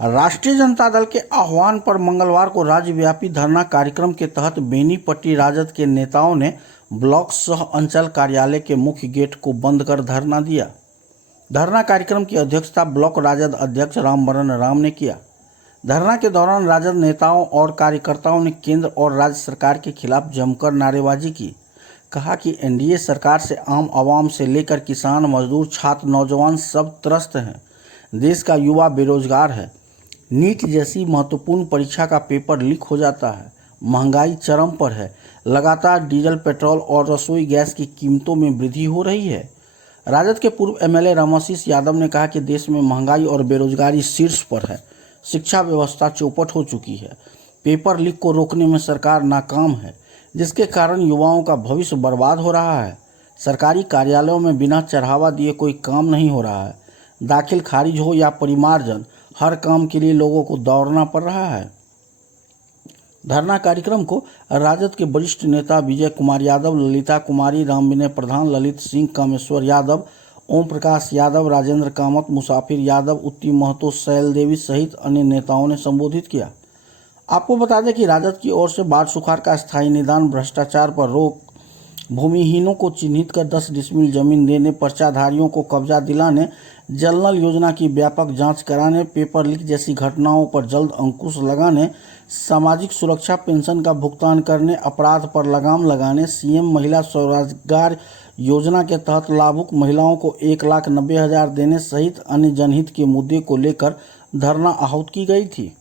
राष्ट्रीय जनता दल के आह्वान पर मंगलवार को राज्यव्यापी धरना कार्यक्रम के तहत बेनीपट्टी राजद के नेताओं ने ब्लॉक सह अंचल कार्यालय के मुख्य गेट को बंद कर धरना दिया। धरना कार्यक्रम की अध्यक्षता ब्लॉक राजद अध्यक्ष रामबरन राम ने किया। धरना के दौरान राजद नेताओं और कार्यकर्ताओं ने केंद्र और राज्य सरकार के खिलाफ जमकर नारेबाजी की। कहा कि एनडीए सरकार से आम आवाम से लेकर किसान, मजदूर, छात्र, नौजवान सब त्रस्त हैं। देश का युवा बेरोजगार है। नीट जैसी महत्वपूर्ण परीक्षा का पेपर लीक हो जाता है। महंगाई चरम पर है। लगातार डीजल, पेट्रोल और रसोई गैस की कीमतों में वृद्धि हो रही है। राजद के पूर्व एमएलए रामाशीष यादव ने कहा कि देश में महंगाई और बेरोजगारी शीर्ष पर है। शिक्षा व्यवस्था चौपट हो चुकी है। पेपर लीक को रोकने में सरकार नाकाम है, जिसके कारण युवाओं का भविष्य बर्बाद हो रहा है। सरकारी कार्यालयों में बिना चढ़ावा दिए कोई काम नहीं हो रहा है। दाखिल खारिज हो या परिमार्जन, हर काम के लिए लोगों को दौड़ना पड़ रहा है। धरना कार्यक्रम को राजद के वरिष्ठ नेता विजय कुमार यादव, ललिता कुमारी, राम विनय प्रधान, ललित सिंह, कामेश्वर यादव, ओम प्रकाश यादव, राजेंद्र कामत, मुसाफिर यादव, उत्ती महतो, शैल देवी सहित अन्य नेताओं ने संबोधित किया। आपको बता दें कि राजद की ओर से बाढ़ सुखाड़ का स्थायी निदान, भ्रष्टाचार पर रोक, भूमिहीनों को चिन्हित कर 10 डिसमिल जमीन देने, पर्चाधारियों को कब्जा दिलाने, जल नल योजना की व्यापक जांच कराने, पेपर लीक जैसी घटनाओं पर जल्द अंकुश लगाने, सामाजिक सुरक्षा पेंशन का भुगतान करने, अपराध पर लगाम लगाने, सीएम महिला स्वरोजगार योजना के तहत लाभुक महिलाओं को 1,90,000 देने सहित अन्य जनहित के मुद्दे को लेकर धरना आहूत की गई थी।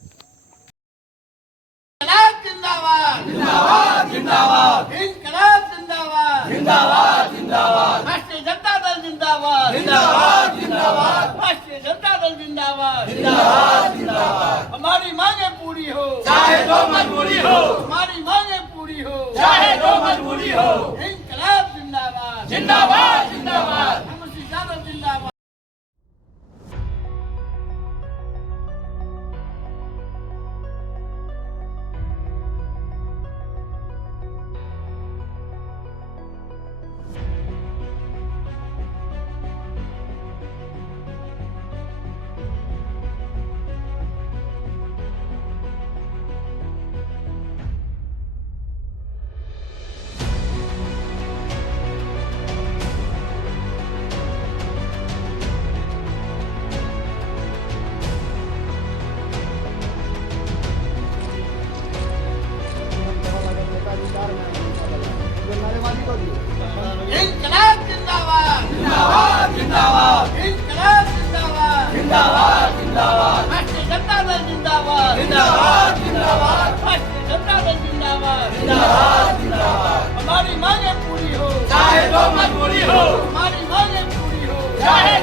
जिंदाबाद जिंदाबाद, राष्ट्रीय जनता दल जिंदाबाद जिंदाबाद जिंदाबाद, राष्ट्रीय जनता दल जिंदाबाद जिंदाबाद जिंदाबाद। हमारी मांगे पूरी हो चाहे जो मजबूरी हो, हमारी मांगे पूरी हो चाहे जो मजबूरी हो। इंकलाब जिंदाबाद जिंदाबाद जिंदाबाद, रामाशीष यादव जिंदाबाद। इंकलाब जिंदाबाद जिंदाबाद जिंदाबाद, इंकलाब जिंदाबाद जिंदाबाद जिंदाबाद, राष्ट्रीय जनता दल जिंदाबाद जिंदाबाद जिंदाबाद, राष्ट्रीय जनता दल जिंदाबाद जिंदाबाद जिंदाबाद। हमारी मांगे पूरी हो चाहे जो मजबूरी हो, हमारी मांगे पूरी हो चाहे